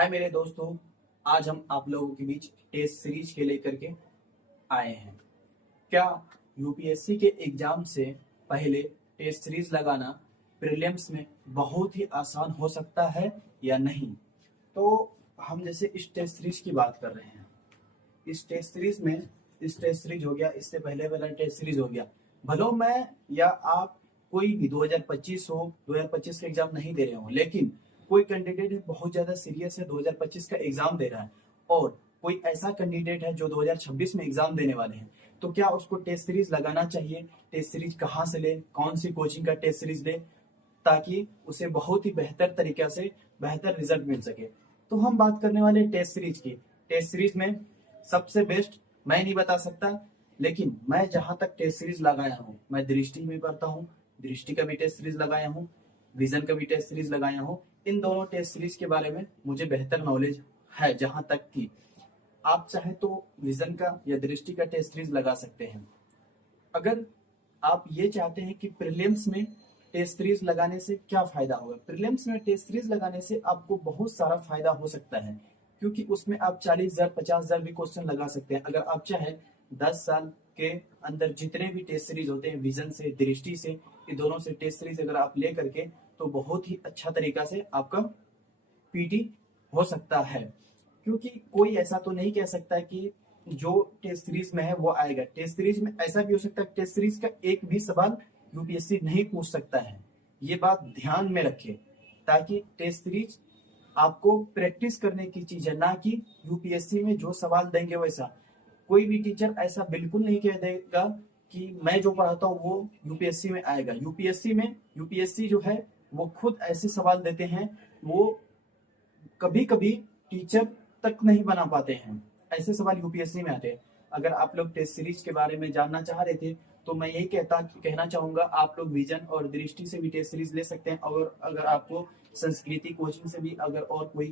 हाय मेरे दोस्तों, आज हम आप लोगों के बीच टेस्ट सीरीज के लेकर के आए हैं। क्या यूपीएससी के एग्जाम से पहले टेस्ट सीरीज लगाना प्रीलिम्स में बहुत ही आसान हो सकता है या नहीं? तो हम जैसे इस टेस्ट सीरीज की बात कर रहे हैं। इस टेस्ट सीरीज में इस टेस्ट सीरीज हो गया, इससे पहले वाला टेस्ट सीरीज हो गया। भलो मैं या आप कोई भी 2025 हो, 2025 का एग्जाम नहीं दे रहे हो, लेकिन कोई कैंडिडेट है बहुत ज्यादा सीरियस है, 2025 का एग्जाम दे रहा है, और कोई ऐसा कैंडिडेट है जो 2026 में एग्जाम देने वाले हैं, तो क्या उसको टेस्ट सीरीज लगाना चाहिए? टेस्ट सीरीज कहाँ से ले, कौन सी कोचिंग का टेस्ट सीरीज ले, ताकि उसे बहुत ही बेहतर तरीके से बेहतर रिजल्ट मिल सके। तो हम बात करने वाले टेस्ट सीरीज की। टेस्ट सीरीज में सबसे बेस्ट मैं नहीं बता सकता, लेकिन मैं जहां तक टेस्ट सीरीज लगाया हूँ, मैं दृष्टि में पढ़ता हूँ, दृष्टि का भी टेस्ट सीरीज लगाया हूँ, विजन का भी टेस्ट सीरीज लगाया हूँ। इन दोनों टेस्ट सीरीज के बारे में मुझे बेहतर नॉलेज है। जहां तक कि आप चाहे तो विजन का या दृष्टि का टेस्ट सीरीज लगा सकते हैं। अगर आप ये चाहते हैं कि प्रीलिम्स में टेस्ट सीरीज लगाने से क्या फायदा होगा, प्रीलिम्स में टेस्ट सीरीज लगाने से आपको बहुत सारा फायदा हो सकता है, क्योंकि उसमें आप 40,000 50,000 भी क्वेश्चन लगा सकते हैं। अगर आप चाहे 10 साल के अंदर जितने भी टेस्ट सीरीज होते हैं, विजन से दृष्टि से, ये दोनों से टेस्ट सीरीज अगर आप ले करके, तो बहुत ही अच्छा तरीका से आपका पीटी हो सकता है। क्योंकि कोई ऐसा तो नहीं कह सकता कि जो टेस्ट सीरीज में है वो आएगा। टेस्ट सीरीज में ऐसा भी हो सकता है, टेस्ट सीरीज का एक भी सवाल यूपीएससी नहीं पूछ सकता है। ये बात ध्यान में रखें, ताकि टेस्ट सीरीज आपको प्रैक्टिस करने की चीज है, ना कि यूपीएससी में जो सवाल देंगे वैसा। कोई भी टीचर ऐसा बिल्कुल नहीं कह देगा कि मैं जो पढ़ाता हूँ वो यूपीएससी में आएगा। यूपीएससी जो है वो खुद ऐसे सवाल देते हैं, वो कभी कभी टीचर तक नहीं बना पाते हैं। ऐसे सवाल यूपीएससी में आते हैं। अगर आप लोग टेस्ट सीरीज के बारे में जानना चाह रहे थे, तो मैं यही कहना चाहूंगा, आप लोग विजन और दृष्टि से भी टेस्ट सीरीज ले सकते हैं। और अगर आपको संस्कृति कोचिंग से भी अगर और कोई